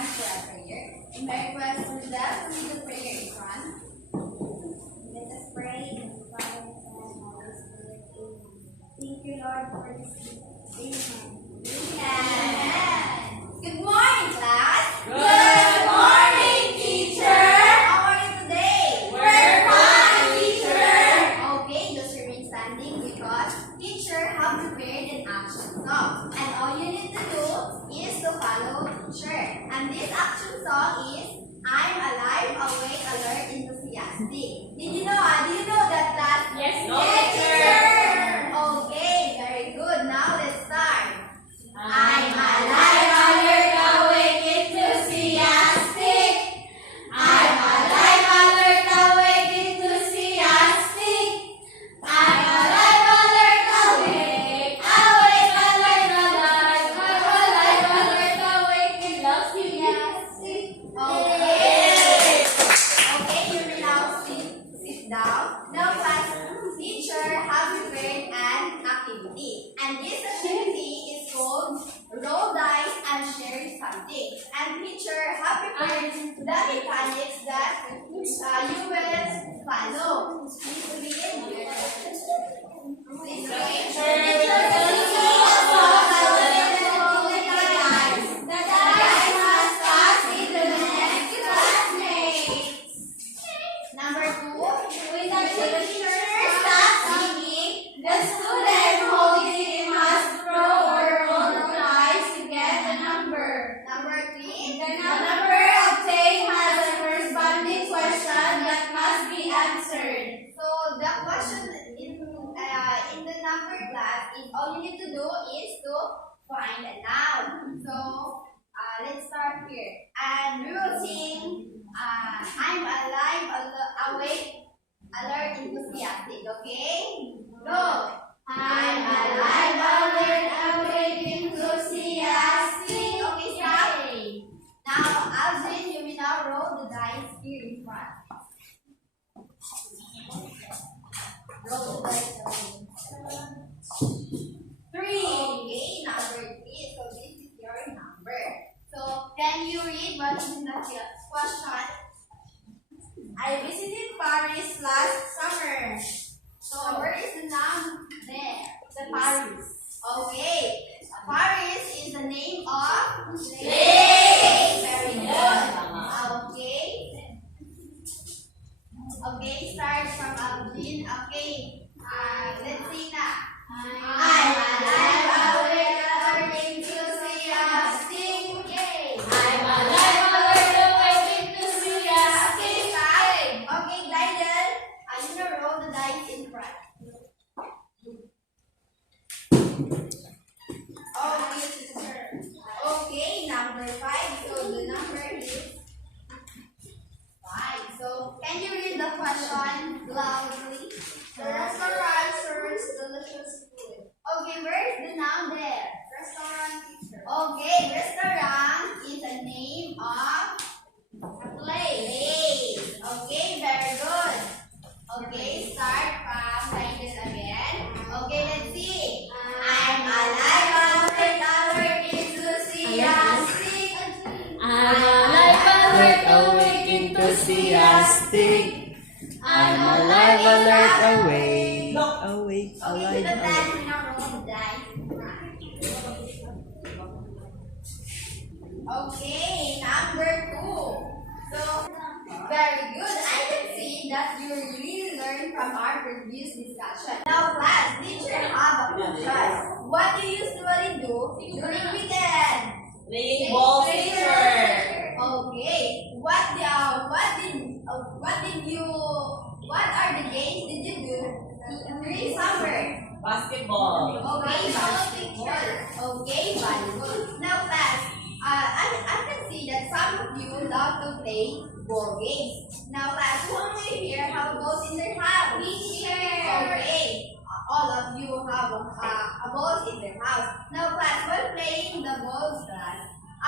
stand for a prayer. And my request to them to lead the prayer in front. Let us pray in the Father, Son, and Holy Spirit. Amen. Thank you, Lord, for this day. Amen. Amen. Good morning, class. Good morning, teacher. How are you today? We're fine, teacher. Okay, just remain standing because teacher have prepared an action song. And all you need to do is to follow teacher. And this action song is I'm alive, awake, alert, enthusiastic. Did you know that class? Yes, teacher. Okay, very good. Now let's start. I'm alive, alert, awake, enthusiastic. I'm alive, alert, awake, enthusiastic. I'm alive, alert, awake, alert, alive, awake, enthusiastic. Okay, you may now sit down. Now, class, teacher have prepared an activity, and this activity is called roll dice and share something. And teacher have prepared the mechanics that you will follow. Please read. Please read. The dice must pass in the next classmates. Number 2, when the teacher stops singing, the student holding it must throw or roll the dice to get a number. Number 3, the number obtained has a corresponding question that must be answered. So the question in the number class is all you need to do is to find a noun. So let's start here. And we will sing I'm alive, awake, alert, enthusiastic. Okay? Go! I'm alive, alert, awake, enthusiastic. Okay, stop. Now, Alvin, you will now roll the dice here in front. Roll the dice. 3. Okay, number 3. So this is your number. So can you read what is in the question? I visited Paris last summer. So where is the noun there? The Paris. Okay. Paris is the name of place. Very good. Okay. Okay, start from Alvin. Okay. Let's see now. I'm alive, awake, alert, enthusiastic. Okay. I'm alive, alert, awake, enthusiastic. Okay, Glidel, I'm gonna roll the dice in front. Okay, sister. Okay, number 5. So the number is 5. So can you read the question loudly? The restaurant serves delicious food. Okay, where is the noun there? Restaurant, teacher. Okay, restaurant is the name of a place. Okay, very good. Okay, start from Titus again. Okay, let's see. I'm alive, alert, enthusiastic. I'm alive, alert, awake, enthusiastic. I'm alive, alert, awake, Okay, alive, to the time awake. we now roll the dice. Okay, number 2. So, very good. I can see that you really learned from our previous discussion. Now, class, teacher have a question. What do you usually do during weekend? Playing ball, teacher. Okay. What are the games did you do during summer? Basketball. Okay, volleyball. Okay, volleyball. Now, class, I can see that some of you love to play ball games. Now, class, who of you here have balls in their house? Okay, all of you have a ball in their house. Now, class, while playing the balls, class,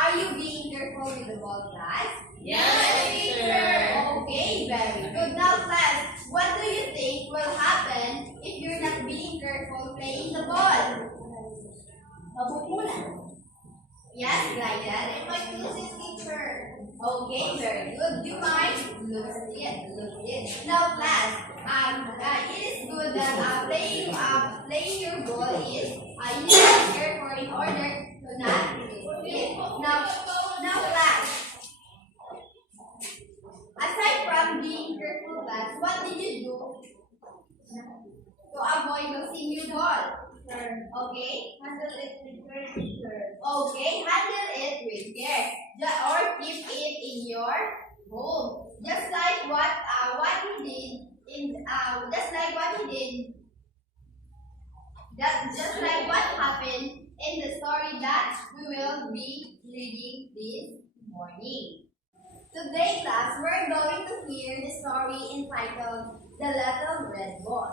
are you being careful with the ball, class? Yes, teacher. Okay, very good. Now, class, what do you think will happen if you're not being careful playing the ball? Mapupunan. Yes, like that. It might lose its teacher. Okay, very good. You might look it. Now, class, it is good that playing your ball is you need to be careful in order to not miss it. Now, class, aside from being careful, class, what did you do to avoid losing your ball? Okay, handle it with care. Okay, handle it with care. Or keep it in your home. Just like what he did in just like what he did. Just like what happened in the story that we will be reading this morning. Today, class, we're going to hear the story entitled The Little Red Ball.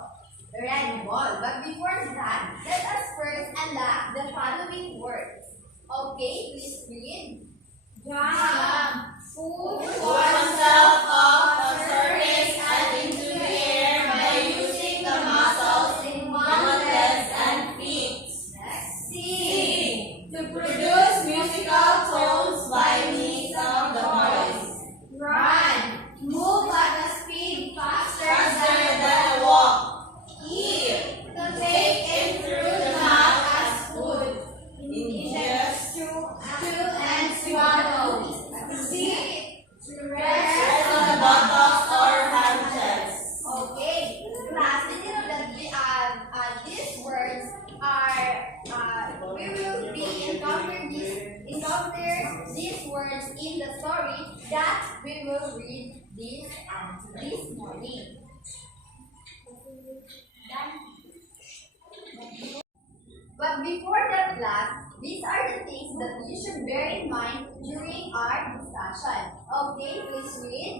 But before that, let us first unlock the following words. Okay, please read. Jump. Put oneself off the surface and into the air by using the muscles in one's legs and feet. Next. Sing. To produce musical tones by means of the voice. Run. Move at a speed faster Faster than a walk. eat. To take in through the mouth as food. Ingest. Chew and swallow. Sit. To rest. Rest on the buttocks or haunches. Okay, class, did you know that these words are, we will be encounter these words in the story that we will read this morning. But before that, class, these are the things that you should bear in mind during our discussion. Okay, please read.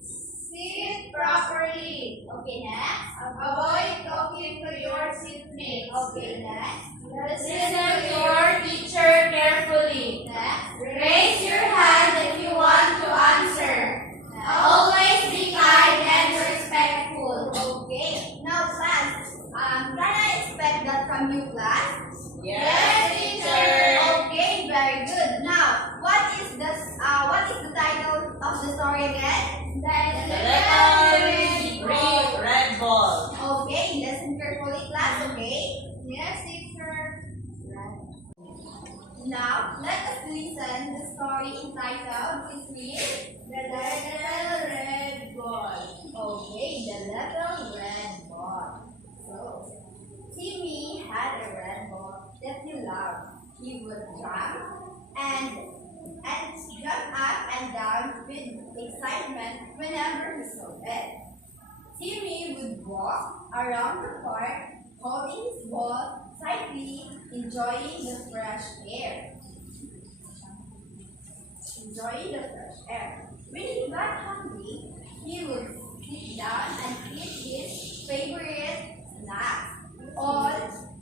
Sit properly. Okay, next. Avoid talking to your seatmate. Okay, next. Listen to your teacher carefully. Next. Raise your hand if you want to answer. Always be kind and respectful. Okay. Now, class. Can I expect that from you, class? Yes, teacher. Okay, very good. Now, what is the title of the story again? The little red ball. Okay, listen carefully, class. Okay. Yes, teacher. Now, let us listen the story entitled, please read, The Little Red Ball. Okay, The Little Red Ball. So, Timmy had a red ball that he loved. He would jump and jump up and down with excitement whenever he saw it. Timmy would walk around the park holding his ball tightly, enjoying the fresh air. When he got hungry, he would sit down and eat his favorite snacks, all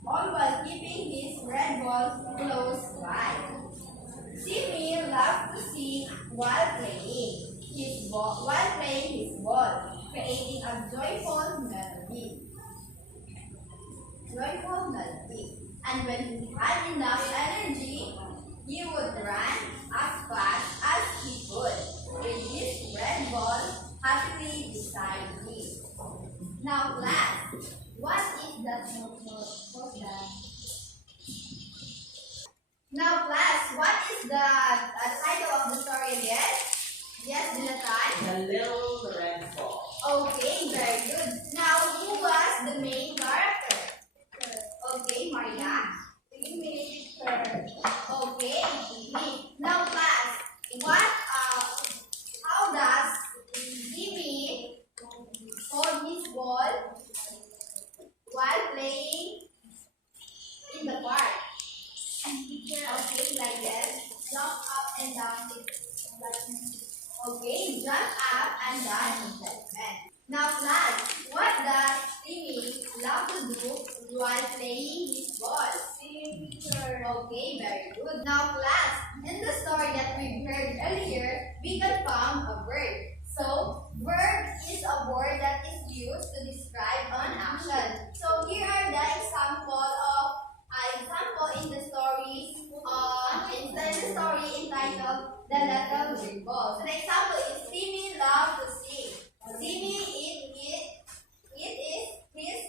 while keeping his red ball close by. Timmy loved to sing while playing his ball, creating a joyful melody. And when he had enough energy, he would run as fast as he could, with his red ball happily beside him. Now, class, what is that Now, class, what is the title of the story again? Yes, Jonathan? The little red ball. Okay, very good. Now, who was the main character? Okay, Maria. Okay, me. Now, class, how does Jimmy hold his ball while playing in the park? Okay, like this. Jump up and down. Okay, jump up and down. Now, class, what does Timmy love to do while playing his ball? Okay, very good. Now, class, in the story that we heard earlier, we can found a verb. So, verb is a word that is used to describe an action. So, here are the example in the story entitled entitled The Little Green Ball. So the example is Timmy loves to sing. Timmy it is his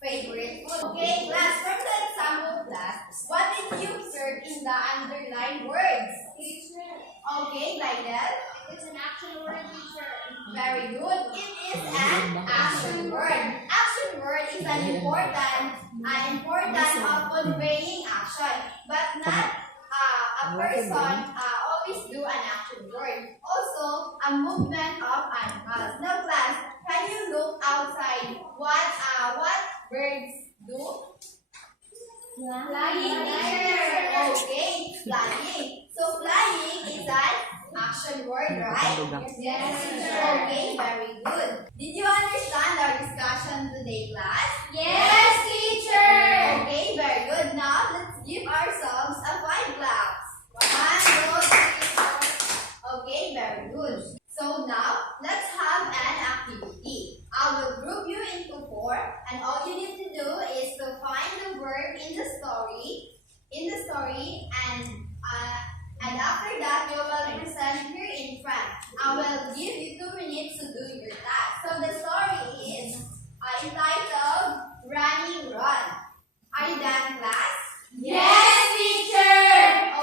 favorite food. Okay, class, from the example class, what did you observe in the underlined words? Okay, like that. It's an action word, teacher. Very good. It is an action word. Action word is an important of conveying action, but not a person always do an action word. Also, a movement of animals. Now, class, can you look outside what birds do? Flying. Okay, flying. So flying is an action word, right? Yes, teacher. Okay, very good. Did you understand our discussion today, class? Yes, teacher. Okay, very good. Now let's give ourselves a 5 claps. 1, 2, 3, 4. Okay, very good. So now let's have an activity. I will group you into 4, and all you need to do is to find the word in the story, and after that you will present here in front. I will give you 2 minutes to do your task. So the story is entitled Running Run. Are you done, class? Yes, teacher.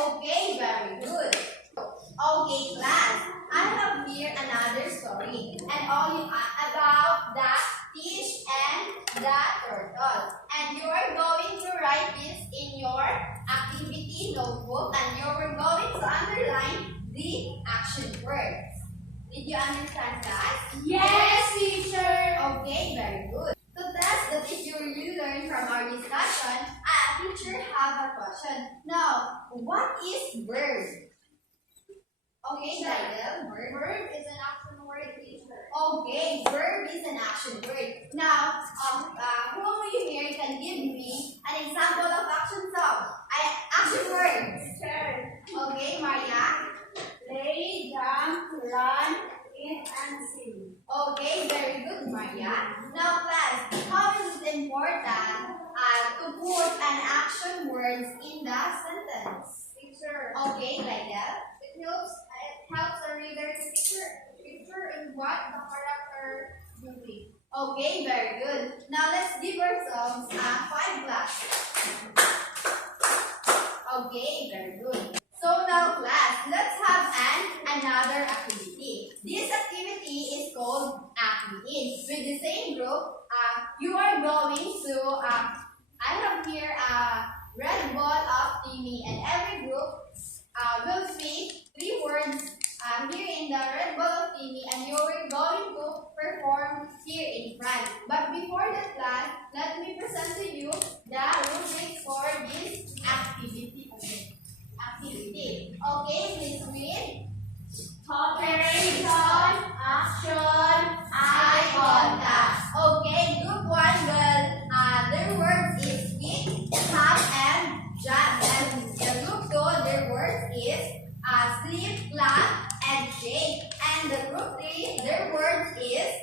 Okay, very good. Okay, class. I have here another story, and all you about the fish and the turtle. And you are going to write this in your activity notebook, and you are going to underline the action words. Did you understand that? Yes, teacher. Okay, very good. To test that if you learned from our discussion, teacher have a question. Now, what is bird? Okay, Daniel, bird. Verb is an action word, teacher. Okay, verb is an action word. Now, who of you here can give me an example of action words? Sure. Okay, Maria. Play, jump, run, eat, and sing. Okay, very good, Maria. Now, class, how is it important to put an action words in the sentence? Teacher. Okay, like that. It helps the reader to picture in what the character doing. Okay, very good. Now let's give ourselves 5 class. Okay, very good. So now class, let's have another activity. This activity is called Activate. With the same group, you are going to, I have here a red ball of Timmy, and every group will speak 3 words here in the red ball of Timmy, and you are going to perform here in front. But before that class, let me present to you the rubric for this activity. Okay, please read. Cooperation, action, Eye contact. Okay, group 1 will, their words is speak, tap, and jump. And the group 2, their words is sleep, clap, and shake. And the group 3, their words is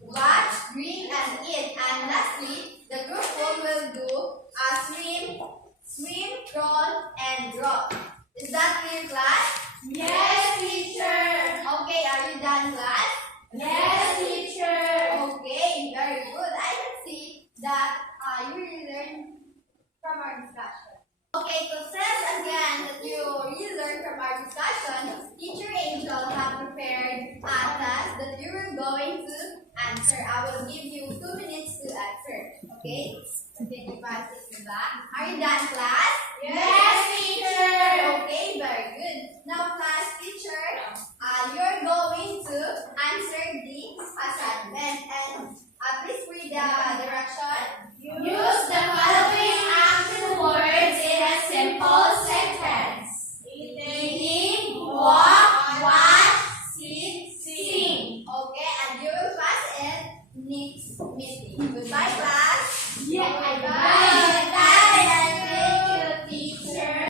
watch, drink, and eat. And lastly, the group 4 will do swim, crawl, and drop. Is that clear, class? Yes, teacher. Okay, are you done, class? Yes, teacher. Okay, very good. I can see that you really learned from our discussion. Okay, so says again that you really learned from our discussion, Teacher Angel have prepared a task that you are going to answer. I will give you 2 minutes to answer. Okay? Okay, you pass it to back. Are you done, class? Yes, teacher. Okay, very good. Now, class teacher, you're going to answer the assignment, and please read the